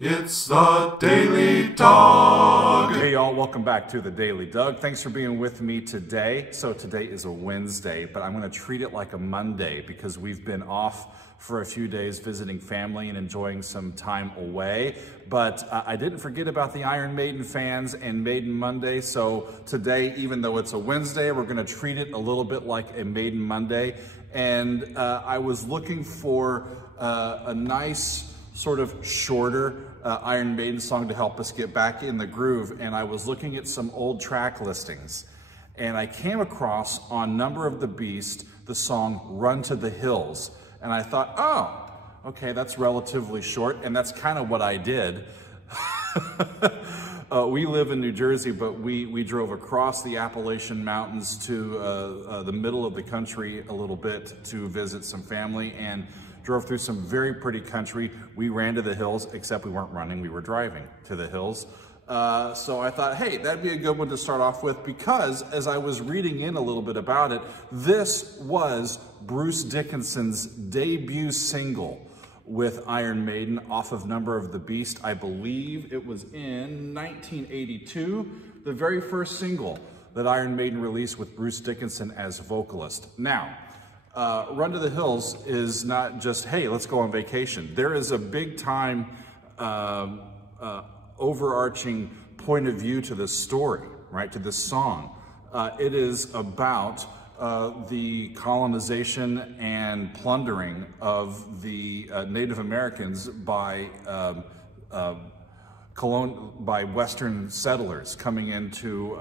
It's the Daily Dog. Hey y'all, welcome back to the Daily Doug. Thanks for being with me today. So today is a Wednesday, but I'm going to treat it like a Monday because we've been off for a few days visiting family and enjoying some time away. But I didn't forget about the Iron Maiden fans and Maiden Monday. So today, even though it's a Wednesday, we're going to treat it a little bit like a Maiden Monday. And I was looking for a nice sort of shorter Iron Maiden song to help us get back in the groove, and I was looking at some old track listings, and I came across on Number of the Beast the song Run to the Hills, and I thought, oh, okay, that's relatively short, and that's kind of what I did. We live in New Jersey, but we drove across the Appalachian Mountains to the middle of the country a little bit to visit some family, and drove through some very pretty country. We ran to the hills, except we weren't running, we were driving to the hills. So I thought, hey, that'd be a good one to start off with, because as I was reading in a little bit about it, this was Bruce Dickinson's debut single with Iron Maiden off of Number of the Beast. I believe it was in 1982, the very first single that Iron Maiden released with Bruce Dickinson as vocalist. Now, Run to the Hills is not just, hey, let's go on vacation. There is a big time overarching point of view to this story, right, to this song. It is about the colonization and plundering of the Native Americans by Western settlers coming into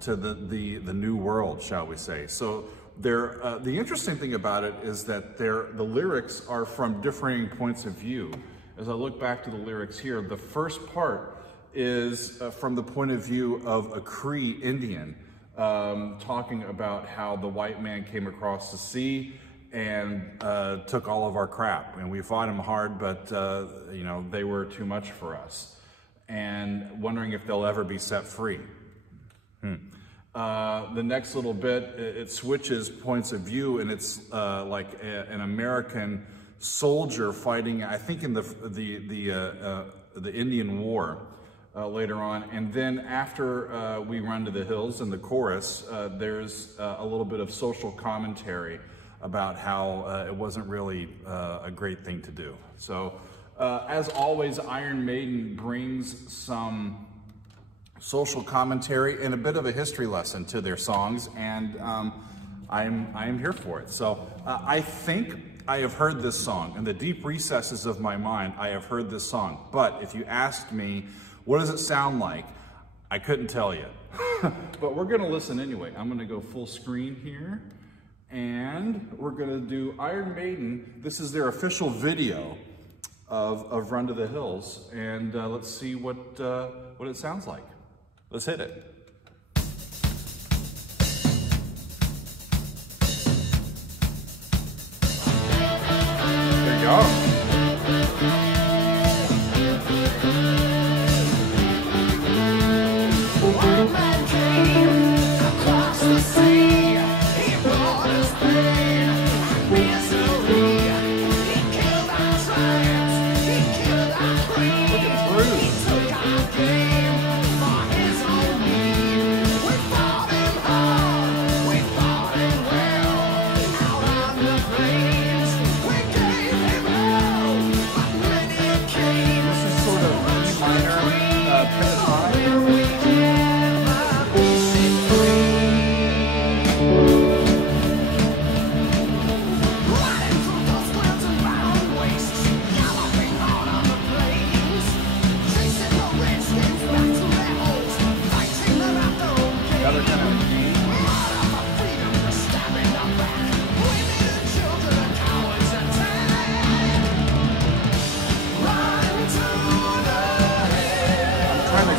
to the New World, shall we say. So the interesting thing about it is that the lyrics are from differing points of view. As I look back to the lyrics here, the first part is from the point of view of a Cree Indian, talking about how the white man came across the sea and took all of our crap. And we fought him hard, but you know, they were too much for us. And wondering if they'll ever be set free. The next little bit, it switches points of view, and it's like an American soldier fighting, I think, in the Indian War later on. And then after we Run to the Hills in the chorus, there's a little bit of social commentary about how it wasn't really a great thing to do. So as always, Iron Maiden brings some social commentary and a bit of a history lesson to their songs, and I'm here for it. So I think I have heard this song. In the deep recesses of my mind, I have heard this song. But if you asked me, what does it sound like? I couldn't tell you. But we're gonna listen anyway. I'm gonna go full screen here, and we're gonna do Iron Maiden. This is their official video of Run to the Hills, and let's see what it sounds like. Let's hit it. There you go. One man came across the sea. He brought us pain and misery. He killed our tribes. He killed our creed. Look at Bruce. He took our game for his own need. We fought him hard. We fought him well. Out on the plains, we gave him hell. But many a came. This is sort of E minor pentatonic.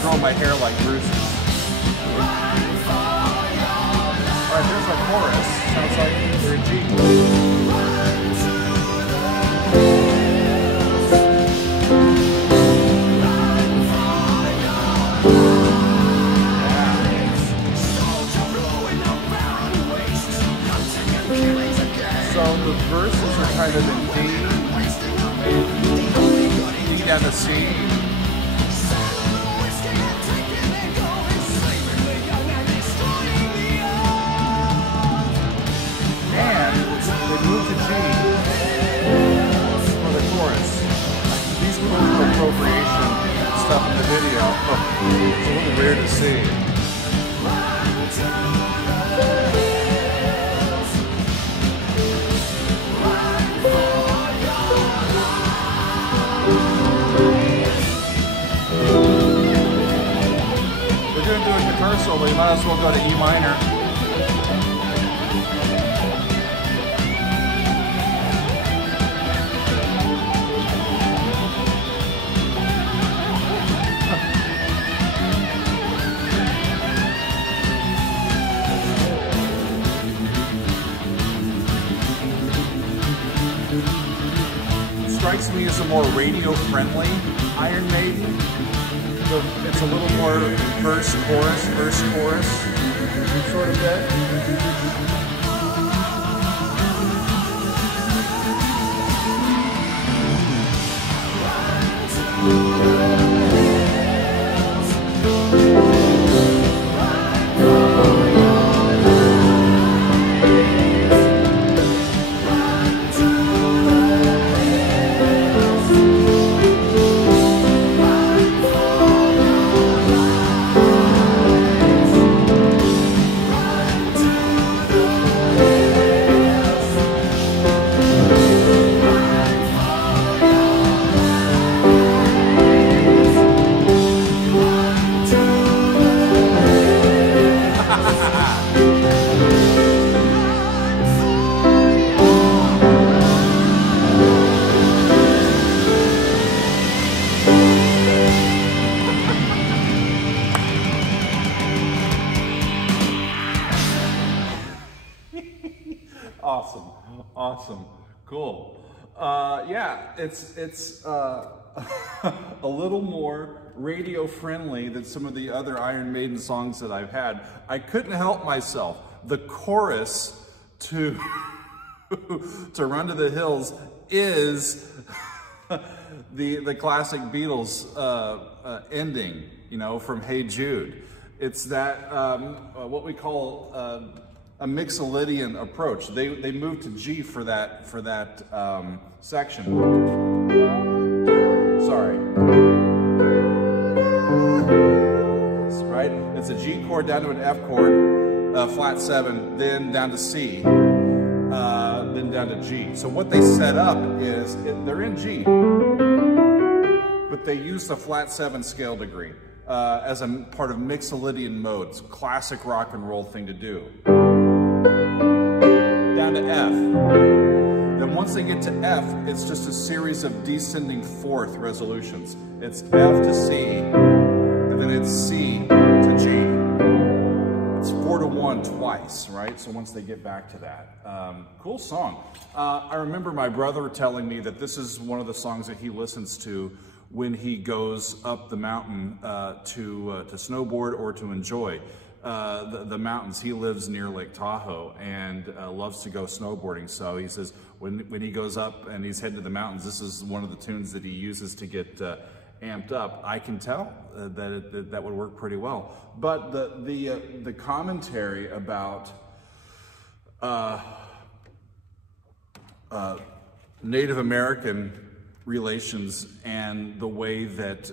Grow my hair like Bruce's. All right, there's our chorus. Sounds like they're in G. So the verses are kind of in D, down to C. And they move to G for the chorus. These cultural appropriation stuff in the video, it's a little weird to see. We're going to do a guitar solo, you might as well go to E minor. Strikes me as a more radio-friendly Iron Maiden. It's a little more verse, chorus, sort of bit. Awesome, cool. Yeah, it's a little more radio friendly than some of the other Iron Maiden songs that I've had. I couldn't help myself. The chorus to to Run to the Hills is the classic Beatles ending, you know, from Hey Jude. It's that what we call a Mixolydian approach. They moved to G for that section. Sorry. Right? It's a G chord down to an F chord, flat 7, then down to C, then down to G. So what they set up is they're in G, but they use the flat 7 scale degree as a part of Mixolydian mode. It's a classic rock and roll thing to do. Down to F. Then once they get to F, it's just a series of descending fourth resolutions. It's F to C, and then it's C to G. It's 4-to-1 twice, right? So once they get back to that. Cool song. I remember my brother telling me that this is one of the songs that he listens to when he goes up the mountain to snowboard or to enjoy the mountains. He lives near Lake Tahoe and loves to go snowboarding. So he says when he goes up and he's heading to the mountains, this is one of the tunes that he uses to get amped up. I can tell that would work pretty well. But the commentary about Native American relations and the way that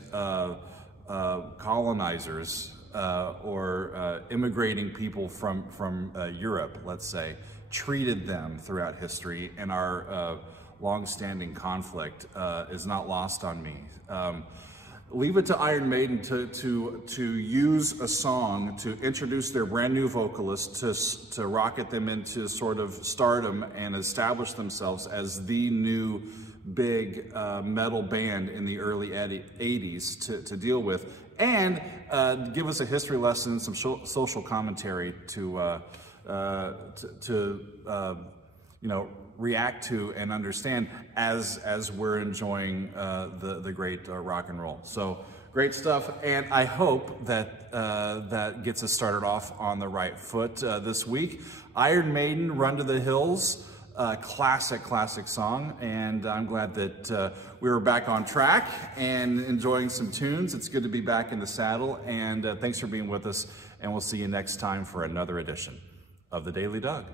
colonizers or immigrating people from Europe, let's say, treated them throughout history, and our long-standing conflict is not lost on me. Leave it to Iron Maiden to use a song to introduce their brand new vocalist, to rocket them into sort of stardom and establish themselves as the new big metal band in the early 80s to deal with, and give us a history lesson, some social commentary to you know, react to and understand as we're enjoying the great rock and roll. So great stuff, and I hope that that gets us started off on the right foot this week. Iron Maiden, Run to the Hills. classic song, and I'm glad that we were back on track and enjoying some tunes. It's good to be back in the saddle, and thanks for being with us, and we'll see you next time for another edition of The Daily Doug.